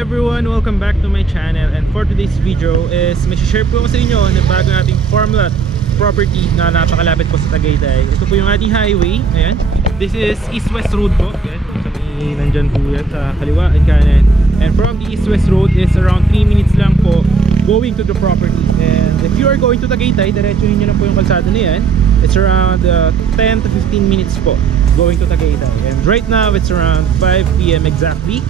Everyone, welcome back to my channel, and for today's video is may share po ako sa inyo ng bago nating farm lot property na napakalapit po sa Tagaytay. Ito po yung ating highway. Ayan, this is East-West Road po. Ayan, kami nandyan po yan sa kaliwa and kanan, and from the East-West Road is around 3 minutes lang po going to the property. And if you are going to Tagaytay, diretsuhin nyo na po yung kalsada na yan. It's around 10 to 15 minutes po going to Tagaytay, and right now it's around 5 PM exactly.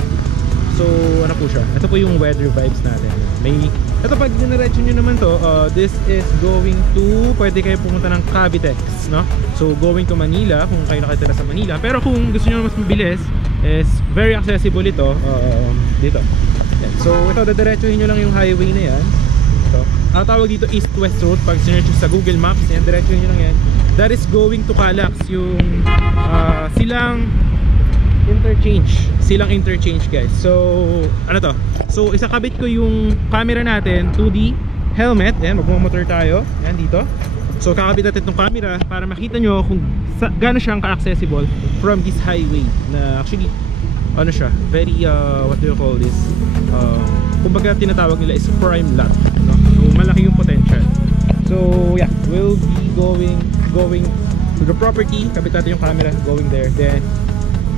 So ano po siya, ito po yung weather vibes natin. Ito pag diniretso nyo naman to, this is going to, pwede kayo pumunta ng Cavitex, no? So going to Manila, kung kayo nakatira sa Manila. Pero kung gusto nyo mas mabilis, is very accessible ito, dito. Yan. So ito, diretsuhin nyo lang yung highway na yan. Ito, ang tawag dito East-West Road. Pag sinerch sa Google Maps, yan, diretsuhin nyo lang yan. That is going to Calax, yung silang interchange guys. So ano to, so isakabit ko yung camera natin to the helmet. Ayan, magmumotor tayo. Ayan, dito. So kakabit natin itong camera para makita nyo kung gaano siyang ka-accessible from this highway. Na actually, ano siya, very, what do you call this, kumbaga tinatawag nila is prime lot, no? So malaki yung potential. So yeah, we'll be going to the property. Kabit natin yung camera, going there. Then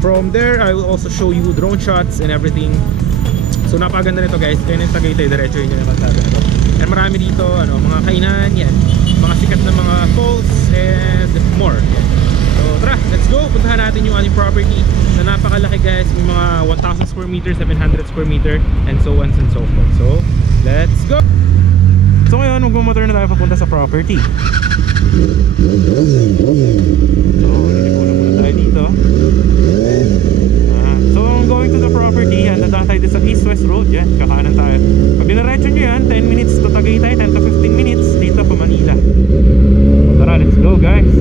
from there, I will also show you drone shots and everything. So napakaganda nito guys. Kaya yung Tagaytay, diretso yun yung kalsada nito. And marami dito, mga kainan, yan, mga sikat na mga falls and more. Yan. So tara, let's go. Puntahan natin yung ating property na napakalaki guys. May mga 1,000 square meter, 700 square meter, and so on and so forth. So let's go. So ngayon, magmumotor na tayo papunta sa property. So nilipunan muna tayo dito. So going to the property, yan, dadaan tayo sa East-West Road. Yan, kakanan tayo. Pag dinaretso nyo yan, 10 minutes to Tagaytay, 10 to 15 minutes dito pa Manila. So tara, let's go guys.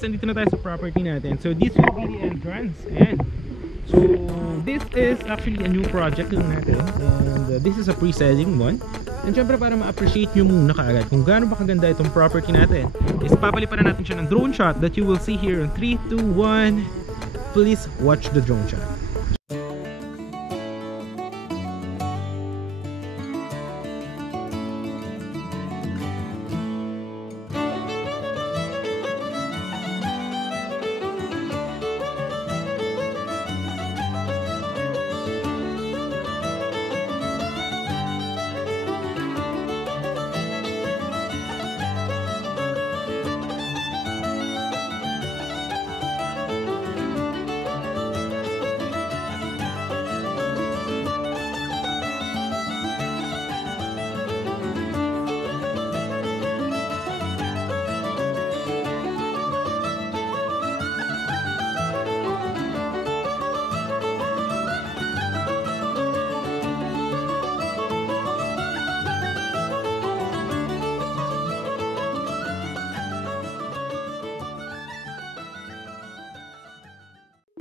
Nandito na tayo sa property natin. So this will be the entrance. Ayan. So this is actually a new project lang natin, and this is a pre-selling one. And syempre para ma-appreciate nyo muna kaagad kung gaano ba kaganda itong property natin, is papaliparan natin siya ng drone shot that you will see here in 3, 2, 1. Please watch the drone shot.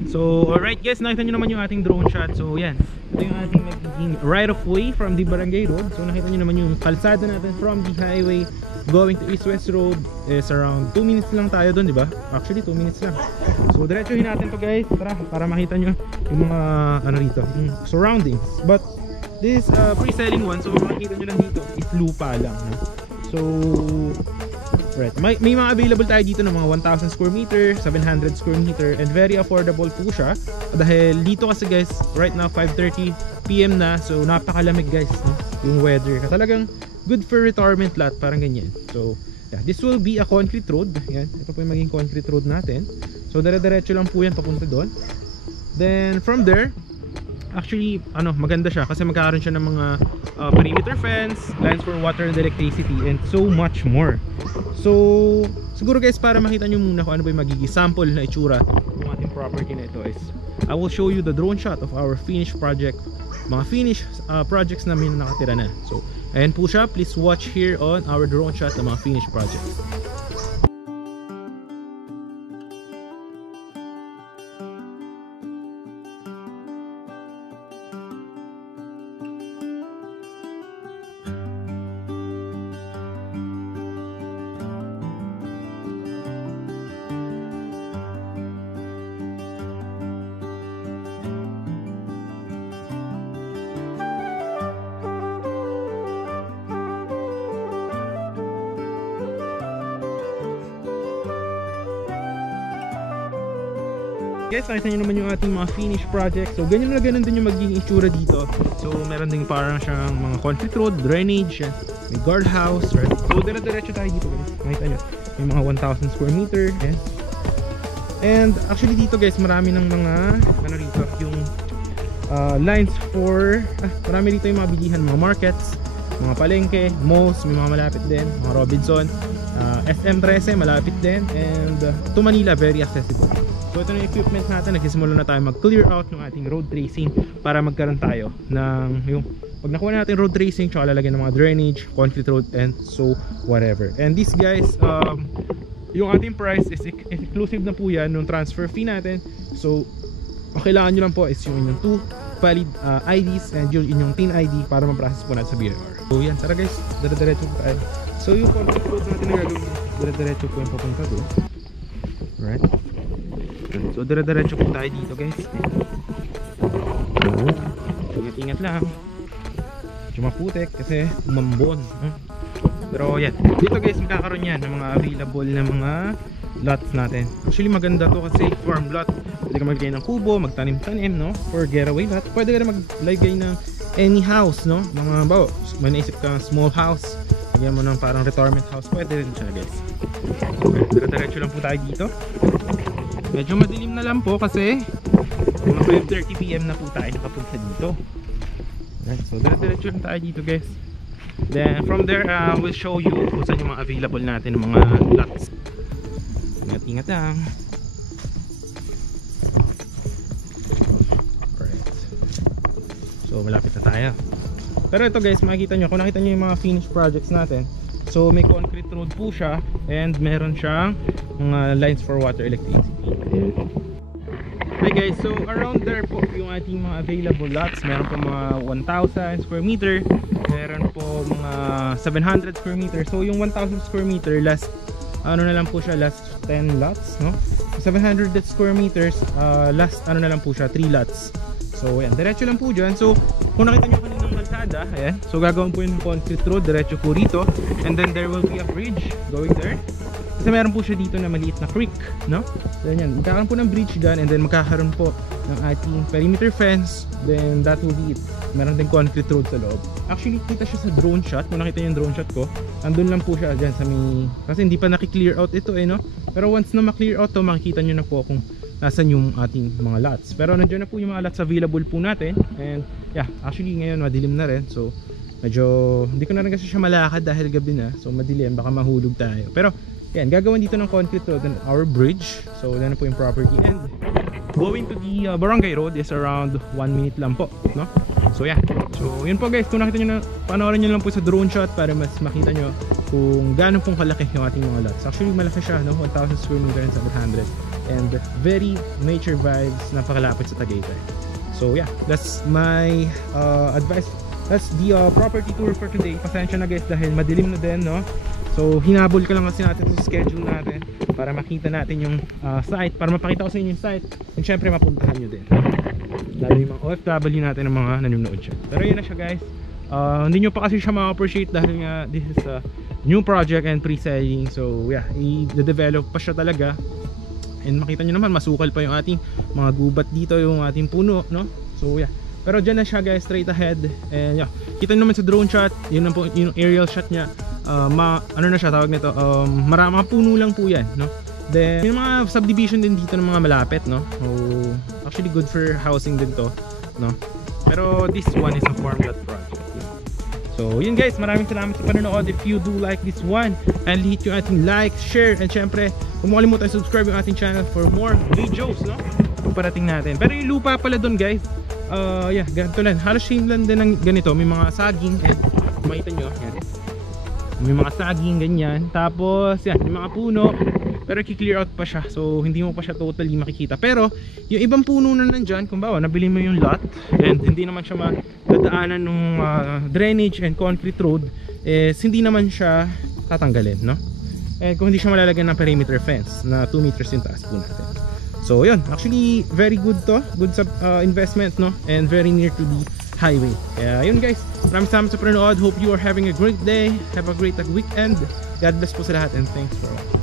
So alright guys, nakita nyo naman yung ating drone shot. So yan, ito yung ating magiging right of way from the Barangay Road. So nakita nyo naman yung kalsada natin from the highway going to East-West Road is around 2 minutes lang tayo dun, di ba? Actually 2 minutes lang. So diretsuhin natin to guys, para makita nyo yung mga ano rito, yung surroundings. But this pre-selling one, so makikita nyo lang dito is lupa lang, no? So right, may mga available tayo dito ng mga 1,000 square meter, 700 square meter, and very affordable po siya dahil dito kasi guys right now 5:30 PM na, so napakalamig guys, no? Yung weather talagang good for retirement lot, parang ganyan. So yeah, this will be a concrete road. Yan, ito po yung maging concrete road natin. So dire-diretso lang po yan papunta doon. Then from there, actually maganda siya kasi magkakaroon siya ng mga perimeter fence, lines for water and electricity, and so much more. So siguro guys, para makita nyo muna kung ano ba yung magiging sample na itsura ng ating property na ito is I will show you the drone shot of our finished project, mga finished projects namin na nakatira na. So ayan po siya, please watch here on our drone shot ng mga finished projects. Guys, nakita nyo naman yung ating mga finished project. So ganyan na ganun din yung magiging itsura dito. So meron din parang siyang mga concrete road, drainage, may guardhouse, right? So dire-diretso tayo dito guys. Nakita nyo, may mga 1,000 square meter, yes. And actually dito guys, marami ng mga rito, yung lines for marami dito yung mga bilihan, mga markets, mga palengke, malls, may mga malapit din, mga Robinson, SM13 malapit din, and to Manila very accessible. So ito na yung equipment natin, nagsisimula na tayo mag-clear out ng ating road tracing para magkaroon tayo ng yung pag nakuha natin road tracing, tsaka lalagyan ng mga drainage, concrete road, and so whatever. And this guys, yung ating price is exclusive na po yan ng transfer fee natin. So kailangan nyo lang po is yung inyong 2 valid IDs and yung inyong TIN ID para ma-process po natin sa BIR. So yan, tara guys, dire-diretso po tayo. So yung concrete road natin na gagawin, dire-diretso po yung papunta doon. Right? So dire-diretso po tayo dito guys. Ingat-ingat lang, medyo maputek kasi umambon. Pero yan, dito guys magkakaroon yan ng mga available na mga lots natin. Actually maganda to kasi farm lot. Pwede ka maglagay ng kubo, magtanim-tanim, no? For getaway lot. Pwede ka na maglagay ng any house, no? Mga bawo, may naisip ka small house, lagyan mo ng parang retirement house, pwede rin siya guys. Okay, dire-diretso lang po tayo dito. Medyo madilim na lang po kasi mga 5:30 PM na po tayo nakapunta dito. Right, so dire-diretso lang tayo dito guys. Then from there, we'll show you kung saan yung mga available natin ng mga lots. Ingat-ingat lang. Right. So malapit na tayo. Pero ito guys, makikita nyo, kung nakita nyo yung mga finished projects natin, so may concrete road po siya and meron siyang mga lines for water, electricity. Hi guys, so around there po yung ating mga available lots. Meron po mga 1,000 square meter, meron po mga 700 square meter. So yung 1,000 square meter, last ano na lang po siya, last 10 lots, no? 700 square meters, last ano na lang po siya, 3 lots. So yan, diretso lang po dyan. So kung nakita nyo kaninang kalsada, ayan, so gagawin po yung concrete road, diretso po rito, and then there will be a bridge going there. Kasi meron po siya dito na maliit na creek, no? So yan, magkakaroon po ng bridge dyan, and then magkakaroon po ng ating perimeter fence. Then that will be it. Meron din concrete road sa loob. Actually kita siya sa drone shot. Kung nakita yung drone shot ko, andun lang po siya dyan sa may, kasi hindi pa naki-clear out ito no? Pero once na ma-clear out to, makikita nyo na po kung nasan yung ating mga lots. Pero nandiyan na po yung mga lots available po natin. And yeah, actually ngayon madilim na rin, so medyo hindi ko na rin kasi siya malakad dahil gabi na, so madilim, baka mahulog tayo. Pero yan, gagawin dito ng concrete road and our bridge. So yan na po yung property, and going to the Barangay Road is around 1 minute lang po, no? So yeah, so yun po guys, kung nakita nyo na, panoorin nyo lang po sa drone shot para mas makita nyo kung gaano pong kalaki yung ating mga lots. Actually malaki siya, no? 1,000 square meter and 700. and very nature vibes, napakalapit sa Tagaytay. So yeah, that's my advice. That's the property tour for today. Pasensya na guys dahil madilim na din, no? So hinabol ka lang kasi natin sa schedule natin para makita natin yung site, para mapakita ko sa inyo yung site, and syempre mapuntahan nyo din, lalo yung mga OFW natin ng mga nanonood siya. Pero yun na siya guys. Hindi nyo pa kasi siya ma-appreciate dahil nga this is a new project and pre-selling. So yeah, i-develop pa siya talaga. And makita nyo naman, masukal pa yung ating mga gubat dito, yung ating puno, no? So yeah, pero dyan na siya guys, straight ahead. And yeah, kita nyo naman sa drone shot, yun na po yung aerial shot nya. Ano na siya tawag nito, mga puno lang po yan, no? Then yung mga subdivision din dito ng mga malapit, no? So actually good for housing din to, no? Pero this one is a farmland project. So yun guys, maraming salamat sa panonood. If you do like this one, and hit yung ating like, share, and syempre kung makalimutan subscribe yung ating channel for more videos, no? Parating natin. Pero yung lupa pala doon guys, yeah, ganito lang, halos same lang din ng ganito. May mga saging, makita nyo yan, may mga saging ganyan, tapos yan, may mga puno, pero i-clear out pa siya, so hindi mo pa siya totally makikita. Pero yung ibang puno na nandyan, kung bawa nabili mo yung lot and hindi naman siya madadaanan ng drainage and concrete road, hindi naman siya tatanggalin, no? And kung hindi siya malalagyan ng perimeter fence na 2 meters yung taas po natin. So yun, actually very good to, good investment, no? And very near to the highway. Kaya yun guys, maraming salamat sa panonood. Hope you are having a great day, have a great weekend. God bless po sa lahat and thanks for watching.